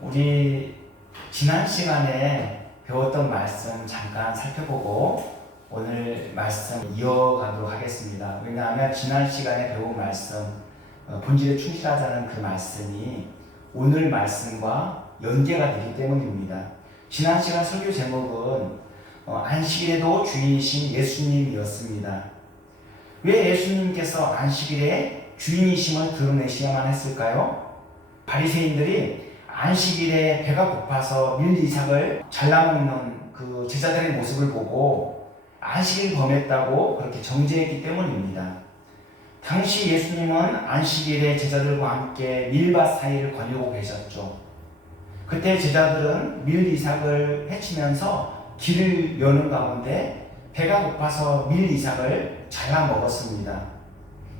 우리 지난 시간에 배웠던 말씀 잠깐 살펴보고 오늘 말씀 이어가도록 하겠습니다. 왜냐하면 지난 시간에 배운 말씀, 본질에 충실하자는 그 말씀이 오늘 말씀과 연계가 되기 때문입니다. 지난 시간 설교 제목은 안식일에도 주인이신 예수님이었습니다. 왜 예수님께서 안식일에 주인이심을 드러내셔야만 했을까요? 바리새인들이 안식일에 배가 고파서 밀이삭을 잘라먹는 그 제자들의 모습을 보고 안식일 범했다고 그렇게 정죄했기 때문입니다. 당시 예수님은 안식일에 제자들과 함께 밀밭 사이를 거닐고 계셨죠. 그때 제자들은 밀이삭을 헤치면서 길을 여는 가운데 배가 고파서 밀이삭을 잘라 먹었습니다.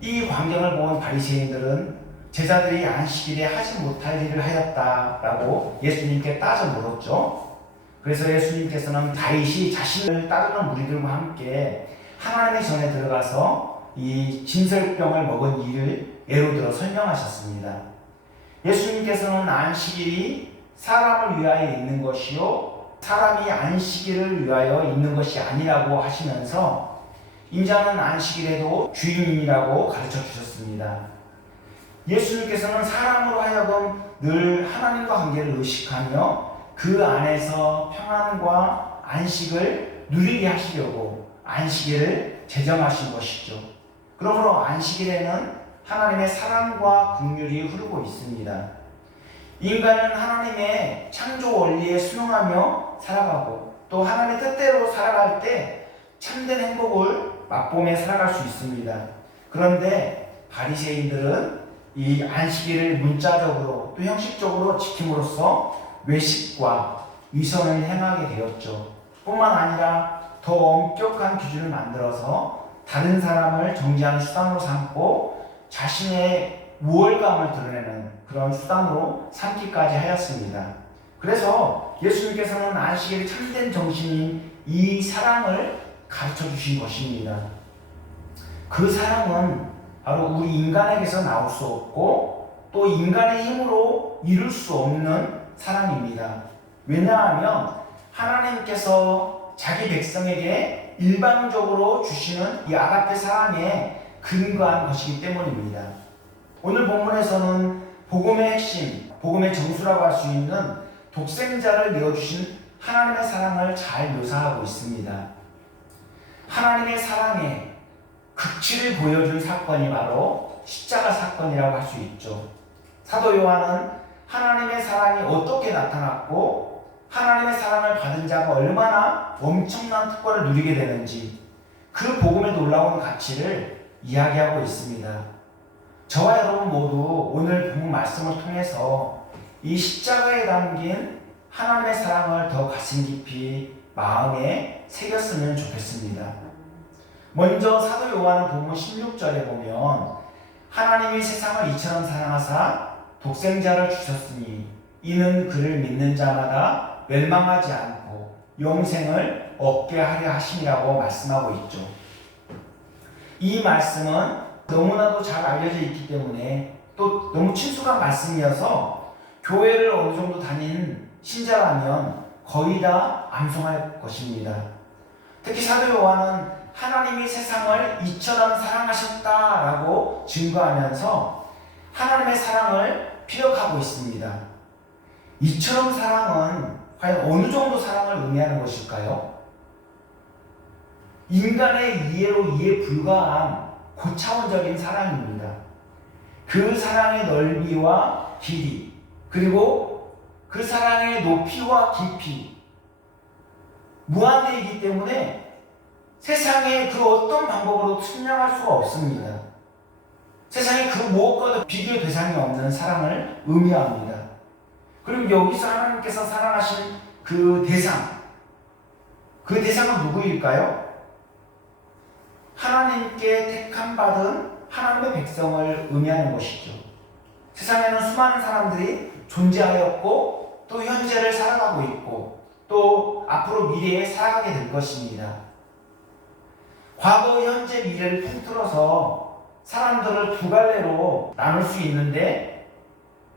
이 광경을 본 바리새인들은 제자들이 안식일에 하지 못할 일을 하였다라고 예수님께 따져 물었죠. 그래서 예수님께서는 다윗이 자신을 따르는 무리들과 함께 하나님의 전에 들어가서 이 진설병을 먹은 일을 예로 들어 설명하셨습니다. 예수님께서는 안식일이 사람을 위하여 있는 것이요 사람이 안식일을 위하여 있는 것이 아니라고 하시면서 인자는 안식일에도 주인이라고 가르쳐 주셨습니다. 예수님께서는 사람으로 하여금 늘 하나님과 관계를 의식하며 그 안에서 평안과 안식을 누리게 하시려고 안식일을 제정하신 것이죠. 그러므로 안식일에는 하나님의 사랑과 긍휼이 흐르고 있습니다. 인간은 하나님의 창조 원리에 순응하며 살아가고 또 하나님의 뜻대로 살아갈 때 참된 행복을 맛보며 살아갈 수 있습니다. 그런데 바리새인들은 이 안식일을 문자적으로 또 형식적으로 지킴으로써 외식과 위선을 행하게 되었죠. 뿐만 아니라 더 엄격한 기준을 만들어서 다른 사람을 정죄하는 수단으로 삼고 자신의 우월감을 드러내는 그런 수단으로 삼기까지 하였습니다. 그래서 예수님께서는 안식일의 참된 정신인 이 사랑을 가르쳐 주신 것입니다. 그 사랑은 바로 우리 인간에게서 나올 수 없고 또 인간의 힘으로 이룰 수 없는 사랑입니다. 왜냐하면 하나님께서 자기 백성에게 일방적으로 주시는 이 아가페 사랑에 근거한 것이기 때문입니다. 오늘 본문에서는 복음의 핵심, 복음의 정수라고 할 수 있는 독생자를 내어주신 하나님의 사랑을 잘 묘사하고 있습니다. 하나님의 사랑에 극치를 보여준 사건이 바로 십자가 사건이라고 할 수 있죠. 사도 요한은 하나님의 사랑이 어떻게 나타났고 하나님의 사랑을 받은 자가 얼마나 엄청난 특권을 누리게 되는지 그 복음의 놀라운 가치를 이야기하고 있습니다. 저와 여러분 모두 오늘 본문 말씀을 통해서 이 십자가에 담긴 하나님의 사랑을 더 가슴 깊이 마음에 새겼으면 좋겠습니다. 먼저 사도 요한은 본문 16절에 보면 하나님이 세상을 이처럼 사랑하사 독생자를 주셨으니 이는 그를 믿는 자마다 멸망하지 않고 영생을 얻게 하려 하심이라고 말씀하고 있죠. 이 말씀은 너무나도 잘 알려져 있기 때문에 또 너무 친숙한 말씀이어서 교회를 어느 정도 다닌 신자라면 거의 다 암송할 것입니다. 특히 사도 요한은 하나님이 세상을 이처럼 사랑하셨다라고 증거하면서 하나님의 사랑을 피력하고 있습니다. 이처럼 사랑은 과연 어느 정도 사랑을 의미하는 것일까요? 인간의 이해로 이해 불가한 고차원적인 사랑입니다. 그 사랑의 넓이와 길이 그리고 그 사랑의 높이와 깊이 무한대이기 때문에 세상에 그 어떤 방법으로 측량할 수가 없습니다. 세상에 그 무엇과도 비교 대상이 없는 사랑을 의미합니다. 그리고 여기서 하나님께서 사랑하신 그 대상은 누구일까요? 하나님께 택함 받은 하나님의 백성을 의미하는 것이죠. 세상에는 수많은 사람들이 존재하였고 또 현재를 살아가고 있고 또 앞으로 미래에 살아가게 될 것입니다. 과거, 현재, 미래를 통틀어서 사람들을 두 갈래로 나눌 수 있는데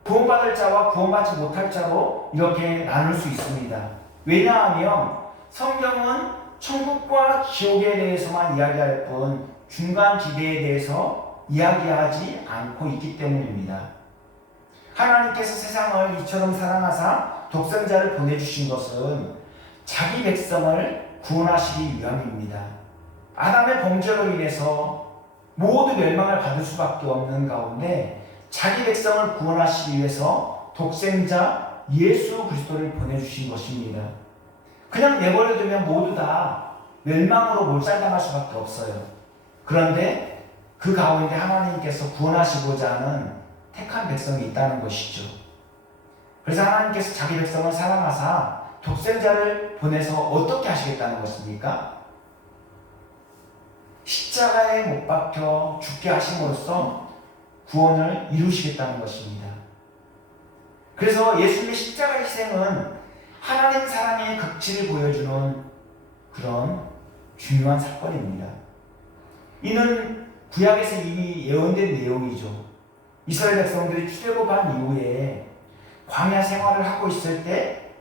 구원받을 자와 구원받지 못할 자로 이렇게 나눌 수 있습니다. 왜냐하면 성경은 천국과 지옥에 대해서만 이야기할 뿐 중간 지대에 대해서 이야기하지 않고 있기 때문입니다. 하나님께서 세상을 이처럼 사랑하사 독생자를 보내주신 것은 자기 백성을 구원하시기 위함입니다. 아담의 범죄로 인해서 모두 멸망을 받을 수밖에 없는 가운데 자기 백성을 구원하시기 위해서 독생자 예수 그리스도를 보내주신 것입니다. 그냥 내버려두면 모두 다 멸망으로 몰살당할 수밖에 없어요. 그런데 그 가운데 하나님께서 구원하시고자 하는 택한 백성이 있다는 것이죠. 그래서 하나님께서 자기 백성을 사랑하사 독생자를 보내서 어떻게 하시겠다는 것입니까? 십자가에 못 박혀 죽게 하심으로써 구원을 이루시겠다는 것입니다. 그래서 예수님의 십자가 희생은 하나님 사랑의 극치를 보여주는 그런 중요한 사건입니다. 이는 구약에서 이미 예언된 내용이죠. 이스라엘 백성들이 출애굽한 이후에 광야 생활을 하고 있을 때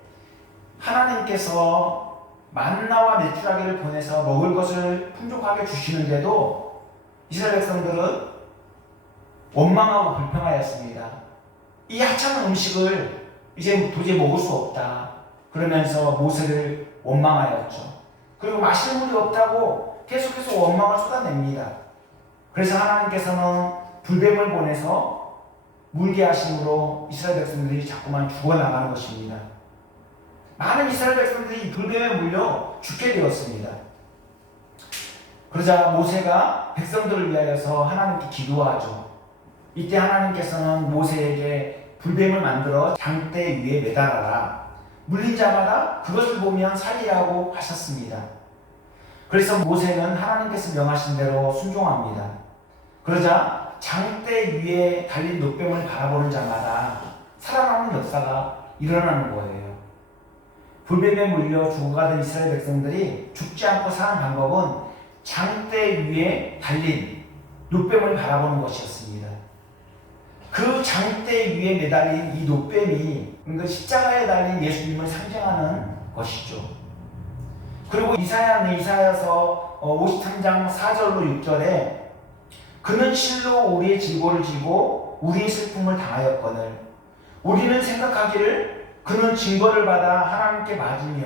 하나님께서 만나와 메추라기를 보내서 먹을 것을 풍족하게 주시는데도 이스라엘 백성들은 원망하고 불평하였습니다. 이 하찮은 음식을 이제 도저히 먹을 수 없다. 그러면서 모세를 원망하였죠. 그리고 마실 물이 없다고 계속해서 원망을 쏟아냅니다. 그래서 하나님께서는 불뱀을 보내서 물게 하심으로 이스라엘 백성들이 자꾸만 죽어나가는 것입니다. 많은 이스라엘 백성들이 불뱀에 물려 죽게 되었습니다. 그러자 모세가 백성들을 위하여서 하나님께 기도하죠. 이때 하나님께서는 모세에게 불뱀을 만들어 장대 위에 매달아라. 물린 자마다 그것을 보면 살리라고 하셨습니다. 그래서 모세는 하나님께서 명하신 대로 순종합니다. 그러자 장대 위에 달린 노뱀을 바라보는 자마다 살아나는 역사가 일어나는 거예요. 불뱀에 물려 죽어가던 이스라엘 백성들이 죽지 않고 사는 방법은 장대 위에 달린 노뱀을 바라보는 것이었습니다. 그 장대 위에 매달린 이 노뱀이 십자가에 달린 예수님을 상징하는 것이죠. 그리고 이사야서 53장 4절로 6절에 그는 실로 우리의 질고를 지고 우리의 슬픔을 당하였거늘 우리는 생각하기를 그는 징벌을 받아 하나님께 맞으며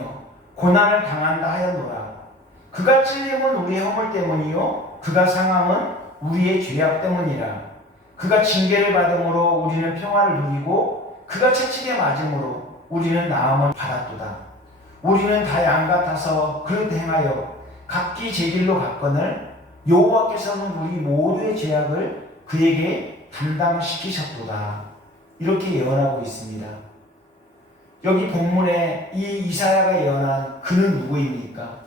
고난을 당한다 하였노라. 그가 찔림은 우리의 허물 때문이요 그가 상함은 우리의 죄악 때문이라. 그가 징계를 받음으로 우리는 평화를 누리고 그가 채찍에 맞음으로 우리는 나음을 받았도다. 우리는 다 양 같아서 그릇 행하여 각기 제 길로 갔거늘 여호와께서는 우리 모두의 죄악을 그에게 담당시키셨도다. 이렇게 예언하고 있습니다. 여기 본문에 이 이사야가 예언한 그는 누구입니까?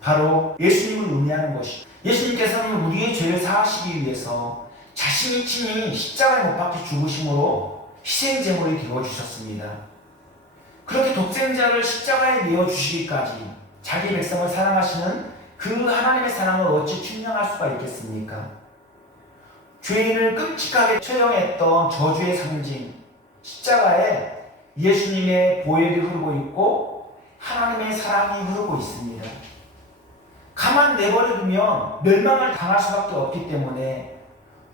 바로 예수님을 의미하는 것이죠. 예수님께서는 우리의 죄를 사하시기 위해서 자신이 친히 십자가에 못 박혀 죽으심으로 희생제물이 되어주셨습니다. 그렇게 독생자를 십자가에 내어주시기까지 자기 백성을 사랑하시는 그 하나님의 사랑을 어찌 측량할 수가 있겠습니까? 죄인을 끔찍하게 처형했던 저주의 상징 십자가에 예수님의 보혈이 흐르고 있고 하나님의 사랑이 흐르고 있습니다. 가만 내버려두면 멸망을 당할 수밖에 없기 때문에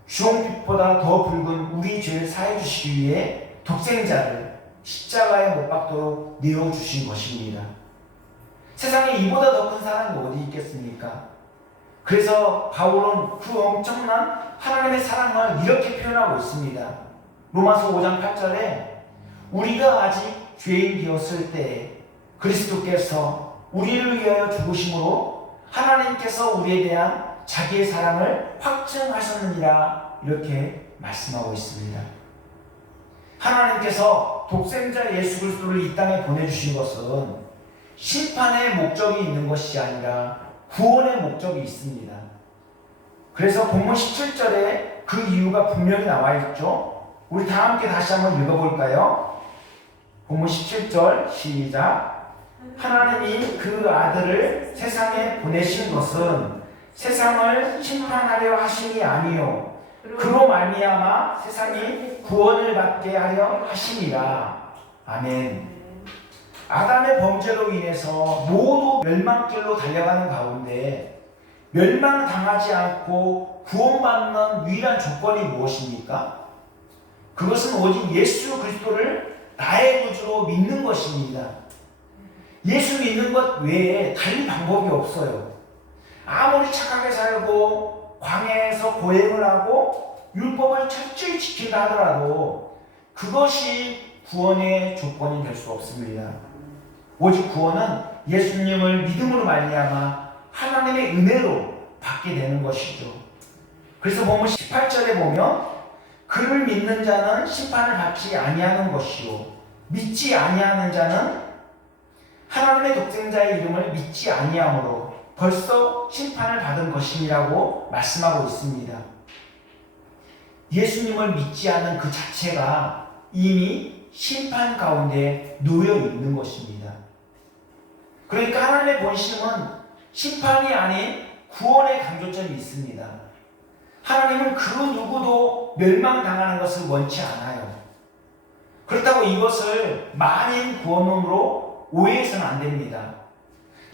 주홍빛보다 더 붉은 우리 죄를 사해 주시기 위해 독생자를 십자가에 못 박도록 내어주신 것입니다. 세상에 이보다 더 큰 사랑이 어디 있겠습니까? 그래서 바울은 그 엄청난 하나님의 사랑을 이렇게 표현하고 있습니다. 로마서 5장 8절에 우리가 아직 죄인 되었을 때 그리스도께서 우리를 위하여 죽으심으로 하나님께서 우리에 대한 자기의 사랑을 확증하셨느니라 이렇게 말씀하고 있습니다. 하나님께서 독생자 예수 그리스도를 이 땅에 보내주신 것은 심판의 목적이 있는 것이 아니라 구원의 목적이 있습니다. 그래서 본문 17절에 그 이유가 분명히 나와 있죠. 우리 다 함께 다시 한번 읽어볼까요? 본문 17절 시작. 하나님이 그 아들을 세상에 보내신 것은 세상을 심판하려 하심이 아니요 그로 말미암아 세상이 구원을 받게 하려 하심이라. 아멘. 아담의 범죄로 인해서 모두 멸망길로 달려가는 가운데 멸망당하지 않고 구원받는 유일한 조건이 무엇입니까? 그것은 오직 예수 그리스도를 나의 구주로 믿는 것입니다. 예수 믿는 것 외에 다른 방법이 없어요. 아무리 착하게 살고 광야에서 고행을 하고 율법을 철저히 지킨다 하더라도 그것이 구원의 조건이 될 수 없습니다. 오직 구원은 예수님을 믿음으로 말미암아 하나님의 은혜로 받게 되는 것이죠. 그래서 보면 18절에 보면 그를 믿는 자는 심판을 받지 아니하는 것이요 믿지 아니하는 자는 하나님의 독생자의 이름을 믿지 아니하므로 벌써 심판을 받은 것이라고 말씀하고 있습니다. 예수님을 믿지 않는 그 자체가 이미 심판 가운데 놓여 있는 것입니다. 그러니까 하나님의 본심은 심판이 아닌 구원의 강조점이 있습니다. 하나님은 그 누구도 멸망당하는 것을 원치 않아요. 그렇다고 이것을 만인 구원론으로 오해해서는 안 됩니다.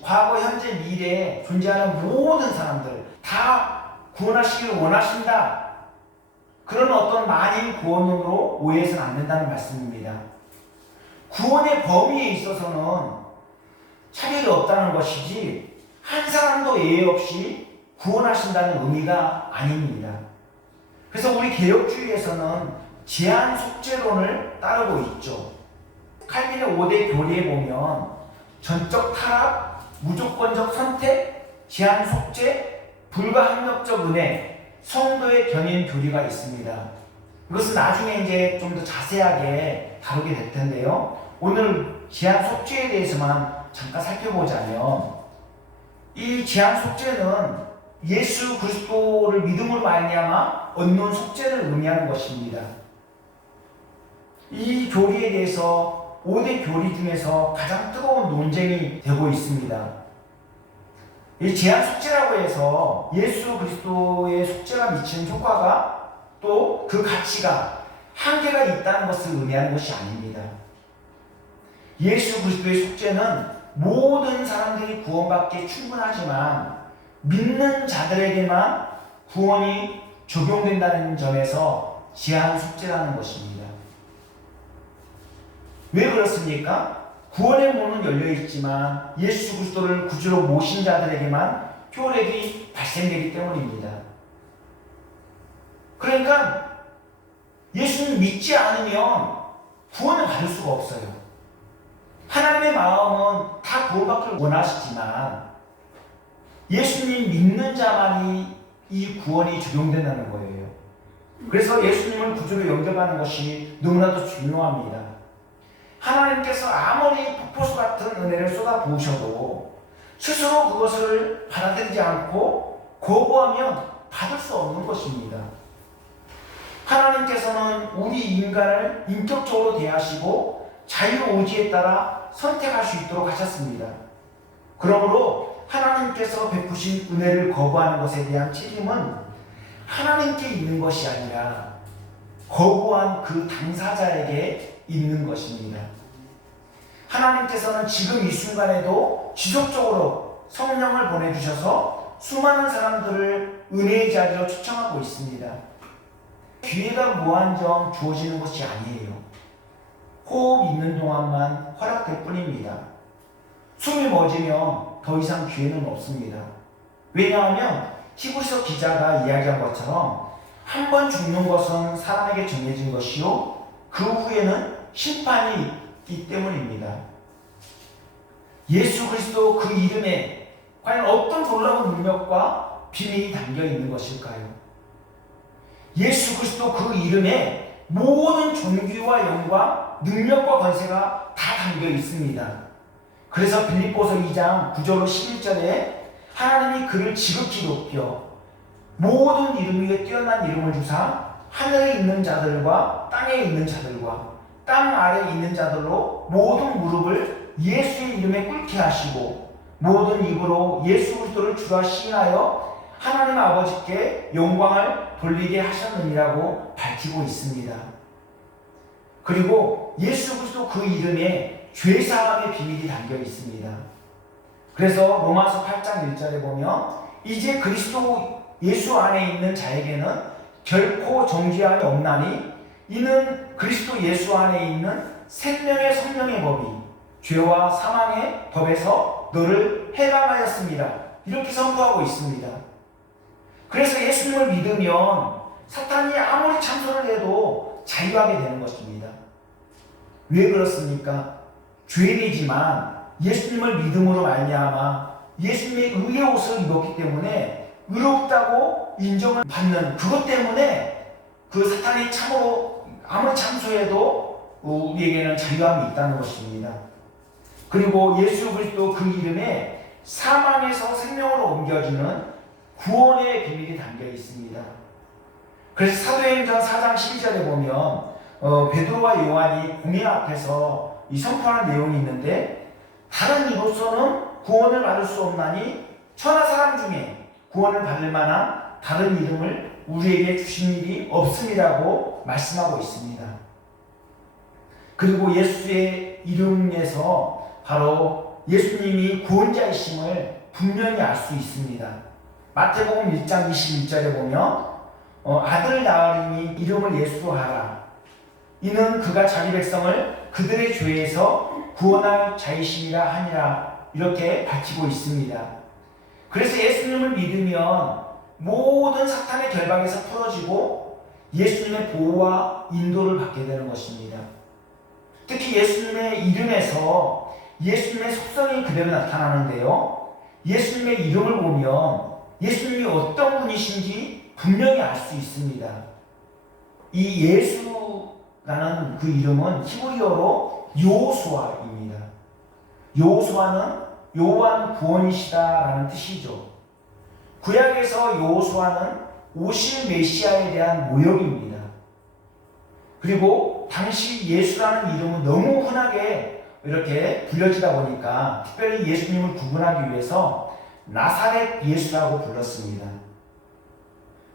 과거, 현재, 미래에 존재하는 모든 사람들 다 구원하시기를 원하신다. 그런 어떤 만인 구원론으로 오해해서는 안 된다는 말씀입니다. 구원의 범위에 있어서는 차별이 없다는 것이지 한 사람도 예외 없이 구원하신다는 의미가 아닙니다. 그래서 우리 개혁주의에서는 제한 속죄론을 따르고 있죠. 칼빈의 5대 교리에 보면 전적 타락, 무조건적 선택, 제한 속죄, 불가항력적 은혜, 성도의 견인 교리가 있습니다. 이것은 나중에 이제 좀 더 자세하게 다루게 될 텐데요. 오늘 제한 속죄에 대해서만 잠깐 살펴보자면 이 제한 속죄는 예수 그리스도를 믿음으로 말미암아 얻는 속죄를 의미하는 것입니다. 이 교리에 대해서 5대 교리 중에서 가장 뜨거운 논쟁이 되고 있습니다. 이 제한 속죄라고 해서 예수 그리스도의 속죄가 미치는 효과가 또 그 가치가 한계가 있다는 것을 의미하는 것이 아닙니다. 예수 그리스도의 속죄는 모든 사람들이 구원받기에 충분하지만 믿는 자들에게만 구원이 적용된다는 점에서 제한 속죄라는 것입니다. 왜 그렇습니까? 구원의 문은 열려있지만 예수 그리스도를 구주로 모신 자들에게만 효력이 발생되기 때문입니다. 그러니까 예수님 믿지 않으면 구원을 받을 수가 없어요. 하나님의 마음은 다 구원받기를 원하시지만 예수님 믿는 자만이 이 구원이 적용된다는 거예요. 그래서 예수님을 구주로 영접하는 것이 너무나도 중요합니다. 하나님께서 아무리 폭포수 같은 은혜를 쏟아 부으셔도 스스로 그것을 받아들이지 않고 거부하면 받을 수 없는 것입니다. 하나님께서는 우리 인간을 인격적으로 대하시고 자유의지에 따라 선택할 수 있도록 하셨습니다. 그러므로 하나님께서 베푸신 은혜를 거부하는 것에 대한 책임은 하나님께 있는 것이 아니라 거부한 그 당사자에게 있는 것입니다. 하나님께서는 지금 이 순간에도 지속적으로 성령을 보내주셔서 수많은 사람들을 은혜의 자리로 초청하고 있습니다. 기회가 무한정 주어지는 것이 아니에요. 호흡 있는 동안만 허락될 뿐입니다. 숨이 멎으면 더 이상 기회는 없습니다. 왜냐하면 히브리서 기자가 이야기한 것처럼 한 번 죽는 것은 사람에게 정해진 것이요 그 후에는 심판이 있기 때문입니다. 예수 그리스도 그 이름에 과연 어떤 놀라운 능력과 비밀이 담겨 있는 것일까요? 예수 그리스도 그 이름에 모든 존귀와 영광, 능력과 권세가 다 담겨 있습니다. 그래서 빌립보서 2장 9절로 11절에 하나님이 그를 지극히 높여 모든 이름 위에 뛰어난 이름을 주사 하늘에 있는 자들과 땅에 있는 자들과 땅 아래에 있는 자들로 모든 무릎을 예수의 이름에 꿇게 하시고 모든 입으로 예수 그리스도를 주라 시인하여 하나님 아버지께 영광을 돌리게 하셨느니라고 밝히고 있습니다. 그리고 예수 그리스도 그 이름에 죄사함의 비밀이 담겨 있습니다. 그래서 로마서 8장 1절에 보면 이제 그리스도 예수 안에 있는 자에게는 결코 정죄함이 없나니 이는 그리스도 예수 안에 있는 생명의 성령의 법이 죄와 사망의 법에서 너를 해방하였습니다. 이렇게 선포하고 있습니다. 그래서 예수님을 믿으면 사탄이 아무리 참소를 해도 자유하게 되는 것입니다. 왜 그렇습니까? 죄인이지만 예수님을 믿음으로 말미암아 예수님의 의의 옷을 입었기 때문에 의롭다고 인정을 받는 그것 때문에 그 사탄이 참으로 아무리 참소해도 우리에게는 자유함이 있다는 것입니다. 그리고 예수 그리스도 그 이름에 사망에서 생명으로 옮겨주는 구원의 비밀이 담겨 있습니다. 그래서 사도행전 4장 12절에 보면 베드로와 요한이 공회 앞에서 이 선포하는 내용이 있는데 다른 이로서는 구원을 받을 수 없나니 천하 사람 중에 구원을 받을 만한 다른 이름을 우리에게 주신 일이 없음이라고 말씀하고 있습니다. 그리고 예수의 이름에서 바로 예수님이 구원자이심을 분명히 알 수 있습니다. 마태복음 1장 21절에 보면 아들을 낳으리니 이름을 예수로 하라. 이는 그가 자기 백성을 그들의 죄에서 구원할 자이심이라 하니라. 이렇게 밝히고 있습니다. 그래서 예수님을 믿으면 모든 사탄의 결박에서 풀어지고 예수님의 보호와 인도를 받게 되는 것입니다. 특히 예수님의 이름에서 예수님의 속성이 그대로 나타나는데요. 예수님의 이름을 보면 예수님이 어떤 분이신지 분명히 알 수 있습니다. 이 예수라는 그 이름은 히브리어로 여호수아입니다. 여호수아는 여호와는 구원이시다라는 뜻이죠. 구약에서 여호수아는 오실 메시아에 대한 모욕입니다. 그리고 당시 예수라는 이름은 너무 흔하게 이렇게 불려지다 보니까 특별히 예수님을 구분하기 위해서 나사렛 예수라고 불렀습니다.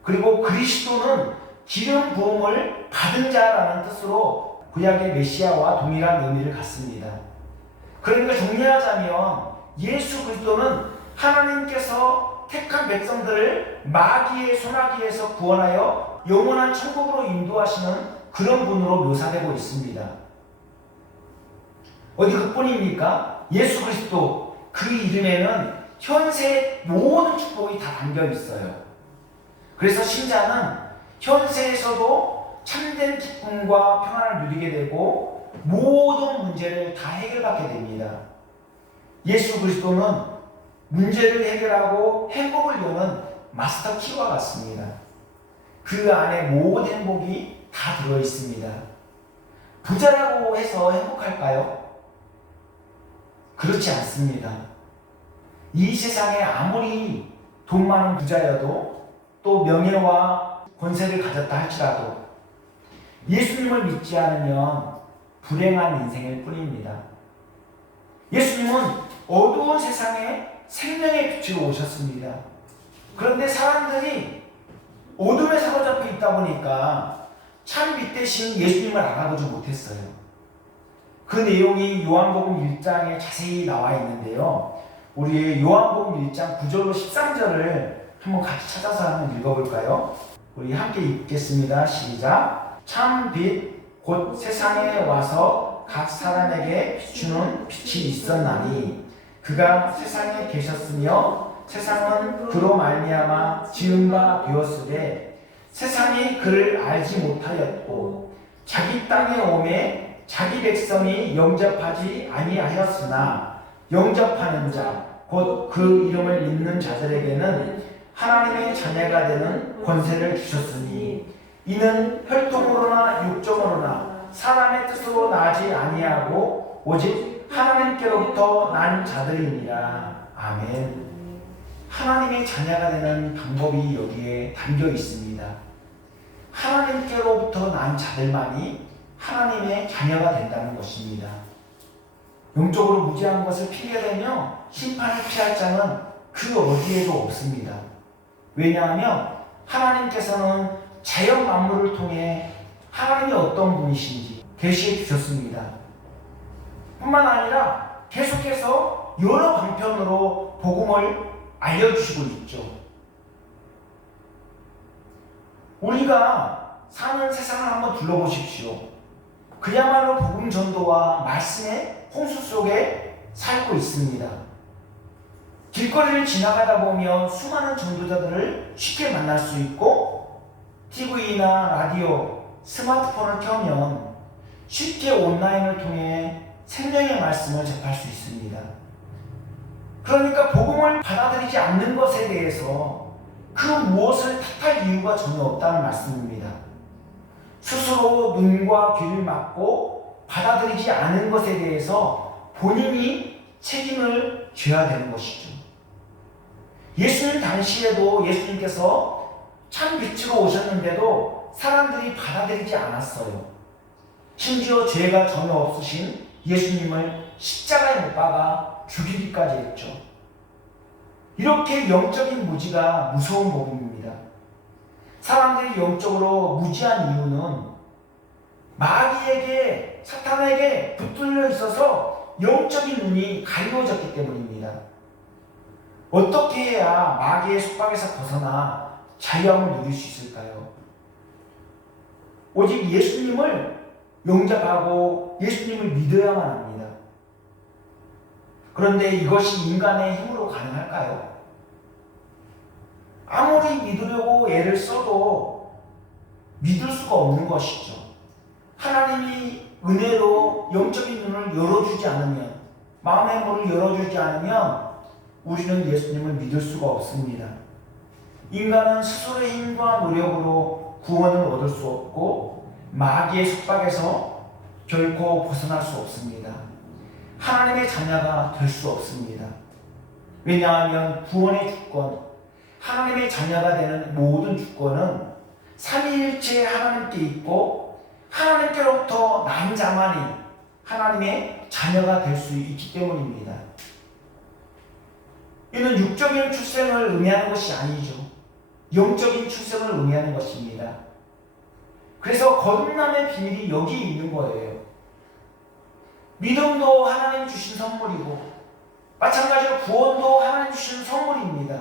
그리고 그리스도는 기름 부음을 받은 자라는 뜻으로 구약의 메시아와 동일한 의미를 갖습니다. 그러니까 정리하자면 예수 그리스도는 하나님께서 택한 백성들을 마귀의 소나기에서 구원하여 영원한 천국으로 인도하시는 그런 분으로 묘사되고 있습니다. 어디 그뿐입니까? 예수 그리스도 그 이름에는 현세의 모든 축복이 다 담겨 있어요. 그래서 신자는 현세에서도 참된 기쁨과 평안을 누리게 되고 모든 문제를 다 해결받게 됩니다. 예수 그리스도는 문제를 해결하고 행복을 여는 마스터 키와 같습니다. 그 안에 모든 행복이 다 들어있습니다. 부자라고 해서 행복할까요? 그렇지 않습니다. 이 세상에 아무리 돈 많은 부자여도 또 명예와 권세를 가졌다 할지라도 예수님을 믿지 않으면 불행한 인생일 뿐입니다. 예수님은 어두운 세상에 생명의 빛으로 오셨습니다. 그런데 사람들이 어둠에 사로잡혀 있다 보니까 참 빛 대신 예수님을 알아보지 못했어요. 그 내용이 요한복음 1장에 자세히 나와 있는데요. 우리 요한복음 1장 9절로 13절을 한번 같이 찾아서 한번 읽어볼까요? 우리 함께 읽겠습니다. 시작. 참 빛 곧 세상에 와서 각 사람에게 비추는 빛이 있었나니 그가 세상에 계셨으며 세상은 그로 말미암아 지은 바 되었으되 세상이 그를 알지 못하였고 자기 땅에 오매 자기 백성이 영접하지 아니하였으나 영접하는 자 곧 그 이름을 믿는 자들에게는 하나님의 자녀가 되는 권세를 주셨으니 이는 혈통으로나 육정으로나 사람의 뜻으로 나지 아니하고 오직 하나님께로부터 난 자들이니라. 아멘. 하나님의 자녀가 되는 방법이 여기에 담겨 있습니다. 하나님께로부터 난 자들만이 하나님의 자녀가 된다는 것입니다. 영적으로 무지한 것을 핑계대며 심판을 피할 자는 그 어디에도 없습니다. 왜냐하면 하나님께서는 자연 만물을 통해 하나님이 어떤 분이신지 계시해 주셨습니다. 뿐만 아니라 계속해서 여러 방편으로 복음을 알려주시고 있죠. 우리가 사는 세상을 한번 둘러보십시오. 그야말로 복음 전도와 말씀의 홍수 속에 살고 있습니다. 길거리를 지나가다 보면 수많은 전도자들을 쉽게 만날 수 있고, TV나 라디오, 스마트폰을 켜면 쉽게 온라인을 통해 생명의 말씀을 접할 수 있습니다. 그러니까 복음을 받아들이지 않는 것에 대해서 그 무엇을 탓할 이유가 전혀 없다는 말씀입니다. 스스로 눈과 귀를 막고 받아들이지 않은 것에 대해서 본인이 책임을 져야 되는 것이죠. 예수님 당시에도 예수님께서 참 빛으로 오셨는데도 사람들이 받아들이지 않았어요. 심지어 죄가 전혀 없으신 예수님을 십자가에 못 박아 죽이기까지 했죠. 이렇게 영적인 무지가 무서운 복음입니다. 사람들이 영적으로 무지한 이유는 마귀에게, 사탄에게 붙들려 있어서 영적인 눈이 가려워졌기 때문입니다. 어떻게 해야 마귀의 속박에서 벗어나 자유함을 누릴 수 있을까요? 오직 예수님을 영접하고 예수님을 믿어야만 합니다. 그런데 이것이 인간의 힘으로 가능할까요? 아무리 믿으려고 애를 써도 믿을 수가 없는 것이죠. 하나님이 은혜로 영적인 눈을 열어주지 않으면, 마음의 문을 열어주지 않으면 우리는 예수님을 믿을 수가 없습니다. 인간은 스스로의 힘과 노력으로 구원을 얻을 수 없고 마귀의 속박에서 결코 벗어날 수 없습니다. 하나님의 자녀가 될 수 없습니다. 왜냐하면 구원의 주권, 하나님의 자녀가 되는 모든 주권은 삼위일체 하나님께 있고 하나님께로부터 난 자만이 하나님의 자녀가 될 수 있기 때문입니다. 이는 육적인 출생을 의미하는 것이 아니죠. 영적인 출생을 의미하는 것입니다. 그래서 거듭남의 비밀이 여기 있는 거예요. 믿음도 하나님 주신 선물이고 마찬가지로 구원도 하나님 주신 선물입니다.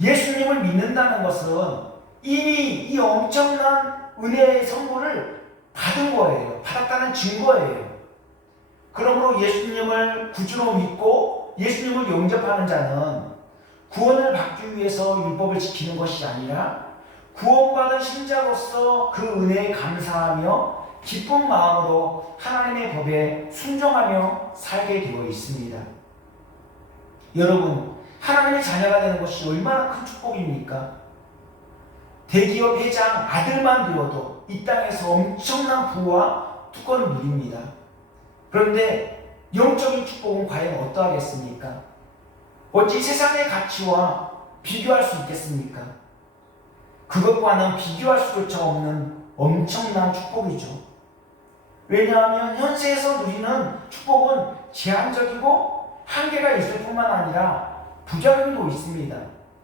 예수님을 믿는다는 것은 이미 이 엄청난 은혜의 선물을 받은 거예요. 받았다는 증거예요. 그러므로 예수님을 구주로 믿고 예수님을 영접하는 자는 구원을 받기 위해서 율법을 지키는 것이 아니라 구원받은 신자로서 그 은혜에 감사하며 기쁜 마음으로 하나님의 법에 순종하며 살게 되어 있습니다. 여러분, 하나님의 자녀가 되는 것이 얼마나 큰 축복입니까? 대기업 회장 아들만 되어도 이 땅에서 엄청난 부와 특권을 누립니다. 그런데 영적인 축복은 과연 어떠하겠습니까? 어찌 세상의 가치와 비교할 수 있겠습니까? 그것과는 비교할 수조차 없는 엄청난 축복이죠. 왜냐하면 현세에서 누리는 축복은 제한적이고 한계가 있을 뿐만 아니라 부작용도 있습니다.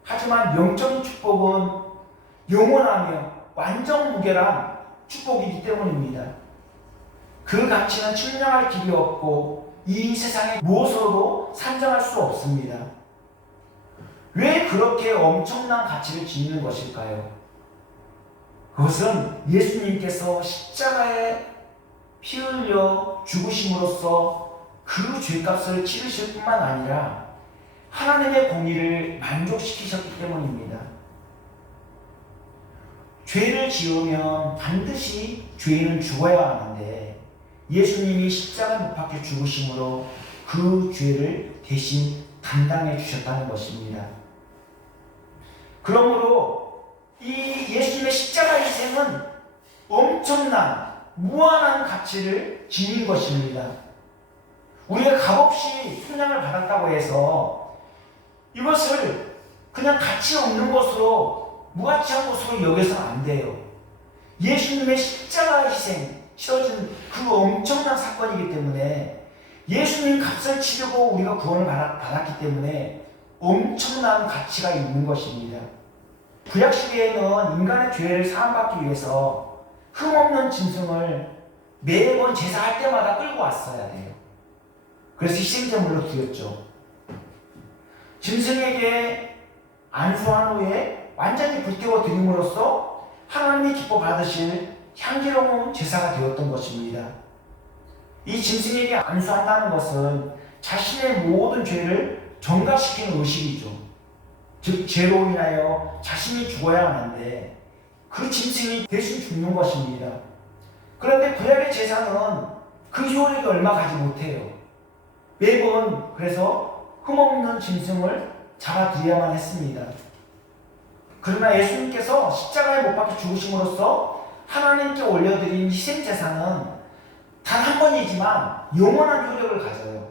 하지만 영적인 축복은 영원하며 완전 무결한 축복이기 때문입니다. 그 가치는 측량할 길이 없고 이 세상의 무엇으로도 산정할 수 없습니다. 왜 그렇게 엄청난 가치를 지니는 것일까요? 그것은 예수님께서 십자가에 피 흘려 죽으심으로써 그 죄값을 치르실 뿐만 아니라 하나님의 공의를 만족시키셨기 때문입니다. 죄를 지으면 반드시 죄인은 죽어야 하는데 예수님이 십자가에 못 박혀 죽으심으로 그 죄를 대신 감당해 주셨다는 것입니다. 그러므로 이 예수님의 십자가 희생은 엄청난 무한한 가치를 지닌 것입니다. 우리가 값없이 순양을 받았다고 해서 이것을 그냥 가치 없는 것으로 무가치한 것으로 여겨서는 안 돼요. 예수님의 십자가 희생 치러진 그 엄청난 사건이기 때문에 예수님 값을 치르고 우리가 구원을 받았기 때문에 엄청난 가치가 있는 것입니다. 구약 시대에는 인간의 죄를 사함받기 위해서 흠없는 짐승을 매번 제사할 때마다 끌고 왔어야 돼요. 그래서 희생제물로 드렸죠. 짐승에게 안수한 후에 완전히 불태워 드림으로써 하나님이 기뻐 받으실 향기로운 제사가 되었던 것입니다. 이 짐승에게 안수한다는 것은 자신의 모든 죄를 전가시키는 의식이죠. 즉 죄로 인하여 자신이 죽어야 하는데 그 짐승이 대신 죽는 것입니다. 그런데 구약의 제사는 그 효력이 얼마 가지 못해요. 매번 그래서 흠없는 짐승을 잡아드려야만 했습니다. 그러나 예수님께서 십자가에 못 박혀 죽으심으로써 하나님께 올려드린 희생제사는 단 한 번이지만 영원한 효력을 가져요.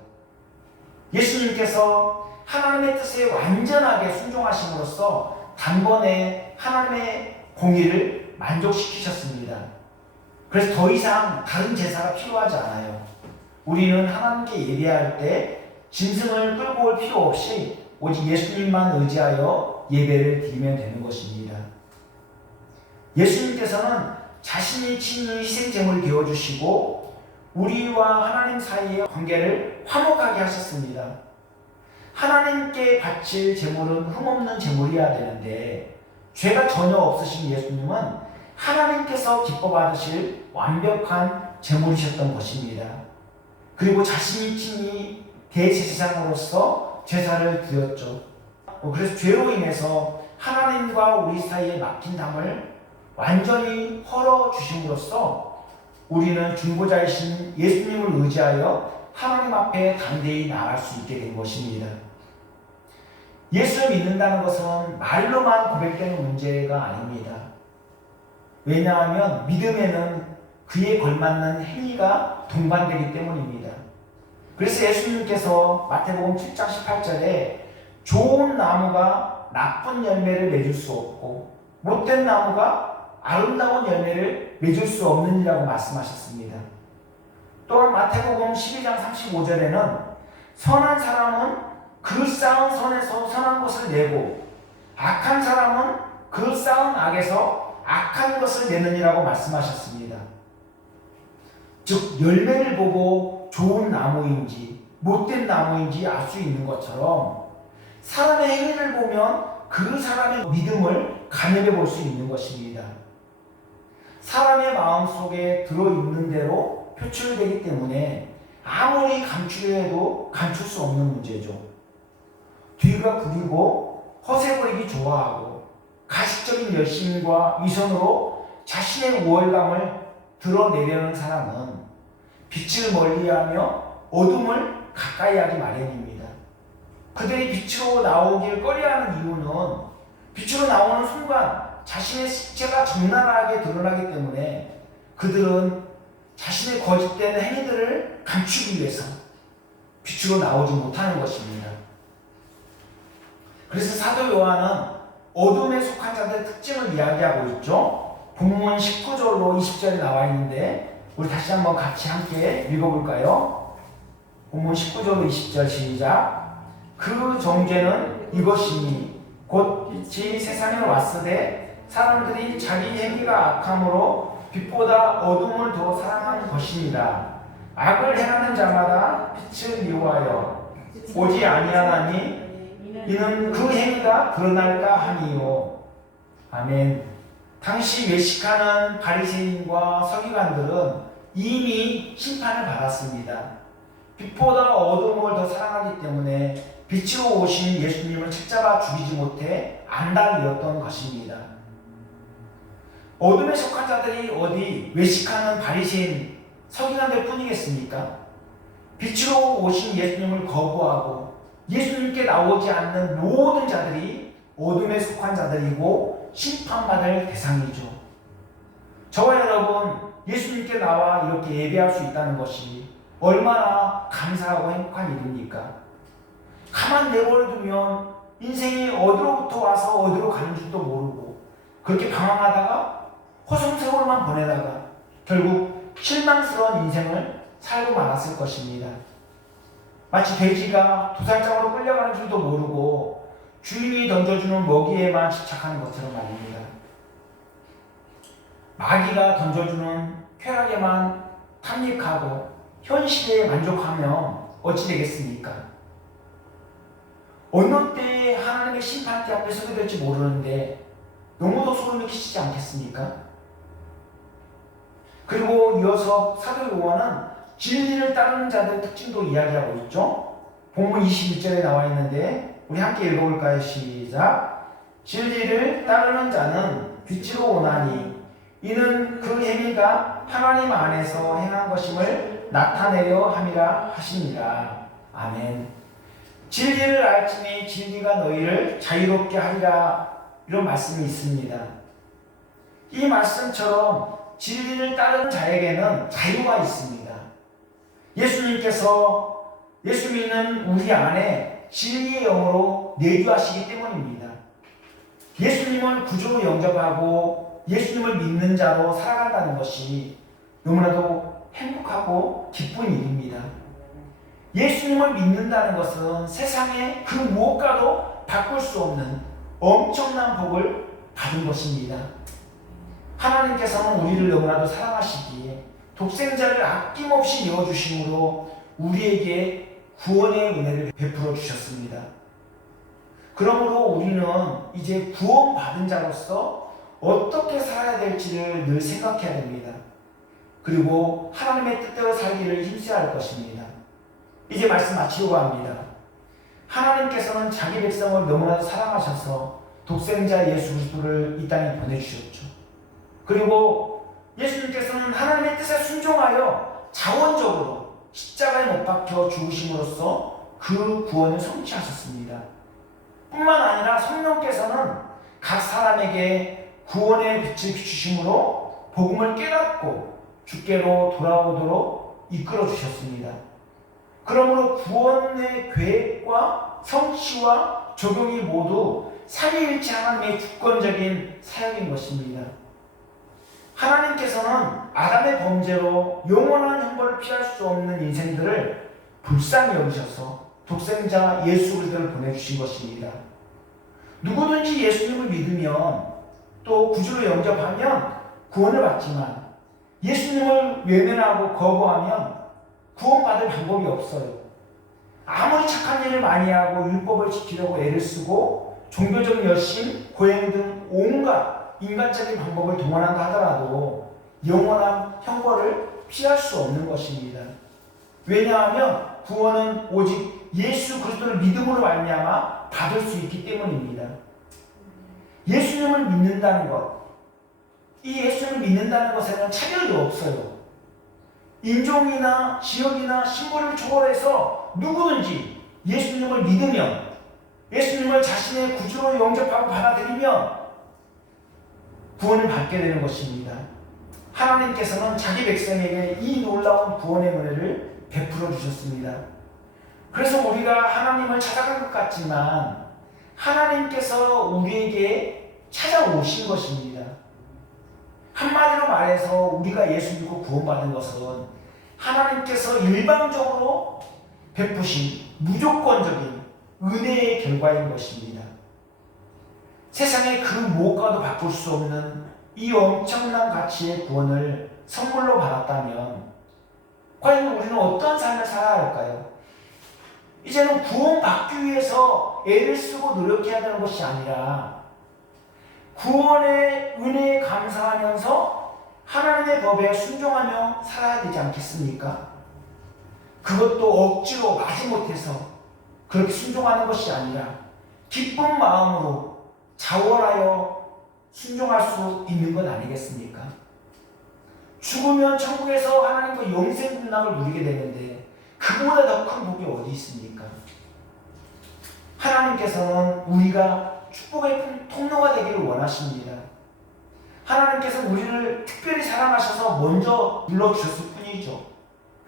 예수님께서 하나님의 뜻에 완전하게 순종하심으로써 단번에 하나님의 공의를 만족시키셨습니다. 그래서 더 이상 다른 제사가 필요하지 않아요. 우리는 하나님께 예배할 때 짐승을 끌고 올 필요 없이 오직 예수님만 의지하여 예배를 드리면 되는 것입니다. 예수님께서는 자신이 친히 희생제물을 되어주시고 우리와 하나님 사이의 관계를 화목하게 하셨습니다. 하나님께 바칠 제물은 흠없는 제물이어야 되는데 죄가 전혀 없으신 예수님은 하나님께서 기뻐 받으실 완벽한 제물이셨던 것입니다. 그리고 자신이 친히 대제사장으로서 제사를 드렸죠. 그래서 죄로 인해서 하나님과 우리 사이에 막힌 담을 완전히 헐어주심으로써 우리는 중보자이신 예수님을 의지하여 하나님 앞에 담대히 나아갈 수 있게 된 것입니다. 예수를 믿는다는 것은 말로만 고백되는 문제가 아닙니다. 왜냐하면 믿음에는 그에 걸맞는 행위가 동반되기 때문입니다. 그래서 예수님께서 마태복음 7장 18절에 좋은 나무가 나쁜 열매를 맺을 수 없고 못된 나무가 아름다운 열매를 맺을 수 없느니라고 말씀하셨습니다. 또한 마태복음 12장 35절에는 선한 사람은 그 쌓은 선에서 선한 것을 내고 악한 사람은 그 쌓은 악에서 악한 것을 내느니라고 말씀하셨습니다. 즉 열매를 보고 좋은 나무인지 못된 나무인지 알 수 있는 것처럼 사람의 행위를 보면 그 사람의 믿음을 가늠해 볼 수 있는 것입니다. 사람의 마음속에 들어있는 대로 표출되기 때문에 아무리 감추려 해도 감출 수 없는 문제죠. 뒤가 구리고 허세 부리기 좋아하고 가식적인 열심과 위선으로 자신의 우월감을 드러내려는 사람은 빛을 멀리하며 어둠을 가까이하기 마련입니다. 그들이 빛으로 나오길 꺼려하는 이유는 빛으로 나오는 순간 자신의 실체가 적나라하게 드러나기 때문에 그들은 자신의 거짓된 행위들을 감추기 위해서 빛으로 나오지 못하는 것입니다. 그래서 사도 요한은 어둠에 속한 자들의 특징을 이야기하고 있죠. 본문 19절로 20절에 나와 있는데 우리 다시 한번 같이 함께 읽어볼까요? 본문 19절로 20절 시작. 그 정죄는 이것이니 곧 빛이 세상에 왔으되 사람들이 자기 행위가 악함으로 빛보다 어둠을 더 사랑하는 것입니다. 악을 행하는 자마다 빛을 미워하여 오지 아니하나니 이는 그 행위가 드러날까 함이요. 아멘. 당시 외식하는 바리새인과 서기관들은 이미 심판을 받았습니다. 빛보다 어둠을 더 사랑하기 때문에 빛으로 오신 예수님을 책잡아 죽이지 못해 안달이었던 것입니다. 어둠에 속한 자들이 어디 외식하는 바리새인 서기관들 뿐이겠습니까? 빛으로 오신 예수님을 거부하고 예수님께 나오지 않는 모든 자들이 어둠에 속한 자들이고 심판받을 대상이죠. 저와 여러분, 예수님께 나와 이렇게 예배할 수 있다는 것이 얼마나 감사하고 행복한 일입니까? 가만 내버려두면 인생이 어디로부터 와서 어디로 가는 줄도 모르고 그렇게 방황하다가 허송세월만 보내다가 결국 실망스러운 인생을 살고 말았을 것입니다. 마치 돼지가 도살장으로 끌려가는 줄도 모르고 주인이 던져주는 먹이에만 집착하는 것처럼 말입니다. 마귀가 던져주는 쾌락에만 탐닉하고 현실에 만족하면 어찌 되겠습니까? 어느 때에 하나님의 심판대 앞에 서게 될지 모르는데 너무도 소름이 끼치지 않겠습니까? 그리고 이어서 사도 요한은 진리를 따르는 자들의 특징도 이야기하고 있죠. 본문 21절에 나와 있는데 우리 함께 읽어볼까요? 시작. 진리를 따르는 자는 빛으로 오나니 이는 그 행위가 하나님 안에서 행한 것임을 나타내려 함이라 하시니라. 아멘. 진리를 알지니 진리가 너희를 자유롭게 하리라. 이런 말씀이 있습니다. 이 말씀처럼 진리를 따르는 자에게는 자유가 있습니다. 예수님께서 예수 믿는 우리 안에 진리의 영으로 내주하시기 때문입니다. 예수님을 구주로 영접하고 예수님을 믿는 자로 살아간다는 것이 너무나도 행복하고 기쁜 일입니다. 예수님을 믿는다는 것은 세상의 그 무엇과도 바꿀 수 없는 엄청난 복을 받은 것입니다. 하나님께서는 우리를 너무나도 사랑하시기에 독생자를 아낌없이 내어주심으로 우리에게 구원의 은혜를 베풀어 주셨습니다. 그러므로 우리는 이제 구원받은 자로서 어떻게 살아야 될지를 늘 생각해야 됩니다. 그리고 하나님의 뜻대로 살기를 힘써야 할 것입니다. 이제 말씀 마치려고 합니다. 하나님께서는 자기 백성을 너무나도 사랑하셔서 독생자 예수 그리스도를 이 땅에 보내주셨죠. 그리고 예수님께서는 하나님의 뜻에 순종하여 자원적으로 십자가에 못 박혀 죽으심으로써 그 구원을 성취하셨습니다. 뿐만 아니라 성령께서는 각 사람에게 구원의 빛을 비추심으로 복음을 깨닫고 주께로 돌아오도록 이끌어 주셨습니다. 그러므로 구원의 계획과 성취와 적용이 모두 삼위일체 하나님의 주권적인 사역인 것입니다. 하나님께서는 아담의 범죄로 영원한 형벌을 피할 수 없는 인생들을 불쌍히 여기셔서 독생자 예수 그리스도를 보내주신 것입니다. 누구든지 예수님을 믿으면 또 구주로 영접하면 구원을 받지만 예수님을 외면하고 거부하면 구원받을 방법이 없어요. 아무리 착한 일을 많이 하고 율법을 지키려고 애를 쓰고 종교적 열심, 고행 등 온갖 인간적인 방법을 동원한다 하더라도 영원한 형벌을 피할 수 없는 것입니다. 왜냐하면 구원은 오직 예수 그리스도를 믿음으로 말미암아 받을 수 있기 때문입니다. 예수님을 믿는다는 것, 이 예수님을 믿는다는 것에는 차별이 없어요. 인종이나 지역이나 신분을 초월해서 누구든지 예수님을 믿으면, 예수님을 자신의 구주로 영접하고 받아들이면 구원을 받게 되는 것입니다. 하나님께서는 자기 백성에게 이 놀라운 구원의 은혜를 베풀어 주셨습니다. 그래서 우리가 하나님을 찾아간 것 같지만 하나님께서 우리에게 찾아오신 것입니다. 한마디로 말해서 우리가 예수 믿고 구원받은 것은 하나님께서 일방적으로 베푸신 무조건적인 은혜의 결과인 것입니다. 세상의 그 무엇과도 바꿀 수 없는 이 엄청난 가치의 구원을 선물로 받았다면 과연 우리는 어떤 삶을 살아야 할까요? 이제는 구원받기 위해서 애를 쓰고 노력해야 되는 것이 아니라 구원의 은혜에 감사하면서 하나님의 법에 순종하며 살아야 되지 않겠습니까? 그것도 억지로 마지못해서 그렇게 순종하는 것이 아니라 기쁜 마음으로 자원하여 순종할 수 있는 것 아니겠습니까? 죽으면 천국에서 하나님과 영생 군락을 누리게 되는데 그보다 더 큰 복이 어디 있습니까? 하나님께서는 우리가 축복의 통로가 되기를 원하십니다. 하나님께서는 우리를 특별히 사랑하셔서 먼저 불러주셨을 뿐이죠.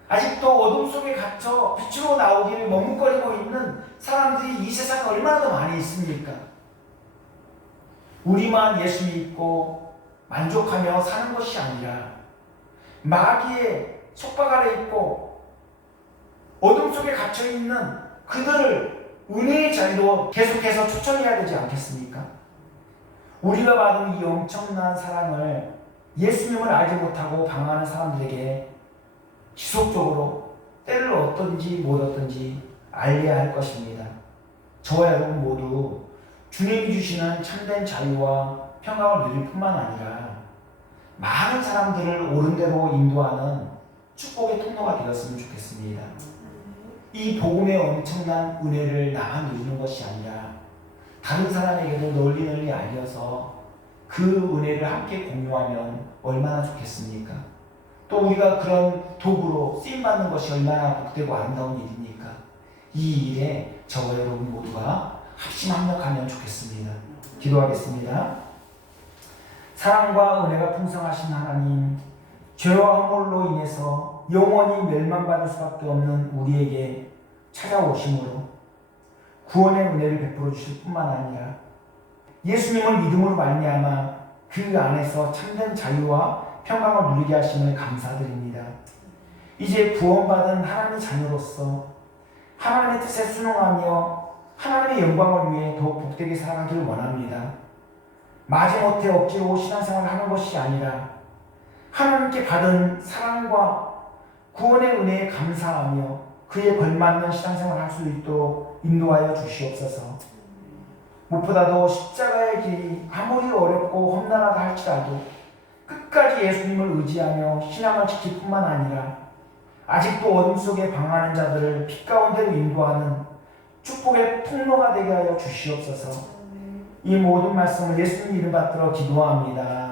아직도 어둠 속에 갇혀 빛으로 나오기를 머뭇거리고 있는 사람들이 이 세상에 얼마나 더 많이 있습니까? 우리만 예수 믿고 만족하며 사는 것이 아니라 마귀의 속박 아래 있고 어둠 속에 갇혀있는 그들을 은혜의 자리로 계속해서 초청해야 되지 않겠습니까? 우리가 받은 이 엄청난 사랑을 예수님을 알지 못하고 방황하는 사람들에게 지속적으로 때를 얻든지 못 얻든지 알려야 할 것입니다. 저와 여러분 모두 주님이 주시는 참된 자유와 평강을 누릴 뿐만 아니라 많은 사람들을 옳은 대로 인도하는 축복의 통로가 되었으면 좋겠습니다. 이 복음의 엄청난 은혜를 나만 누리는 것이 아니라 다른 사람에게도 널리 알려서 그 은혜를 함께 공유하면 얼마나 좋겠습니까? 또 우리가 그런 도구로 쓰임받는 것이 얼마나 복되고 아름다운 일입니까? 이 일에 저와 여러분 모두가 합심합력하면 좋겠습니다. 기도하겠습니다. 사랑과 은혜가 풍성하신 하나님, 죄와 허물로 인해서 영원히 멸망받을 수밖에 없는 우리에게 찾아오심으로 구원의 은혜를 베풀어 주실 뿐만 아니라 예수님을 믿음으로 말미암아 그 안에서 참된 자유와 평강을 누리게 하심을 감사드립니다. 이제 구원받은 하나님의 자녀로서 하나님의 뜻에 순응하며 하나님의 영광을 위해 더욱 복되게 살아가기를 원합니다. 마지못해 억지로 신앙생활을 하는 것이 아니라 하나님께 받은 사랑과 구원의 은혜에 감사하며 그에 걸맞는 신앙생활을 할 수 있도록 인도하여 주시옵소서. 무엇보다도 십자가의 길이 아무리 어렵고 험난하다 할지라도 끝까지 예수님을 의지하며 신앙을 지킬 뿐만 아니라 아직도 어둠 속에 방황하는 자들을 빛 가운데로 인도하는 축복의 통로가 되게 하여 주시옵소서. 이 모든 말씀을 예수님 이름 받들어 기도합니다.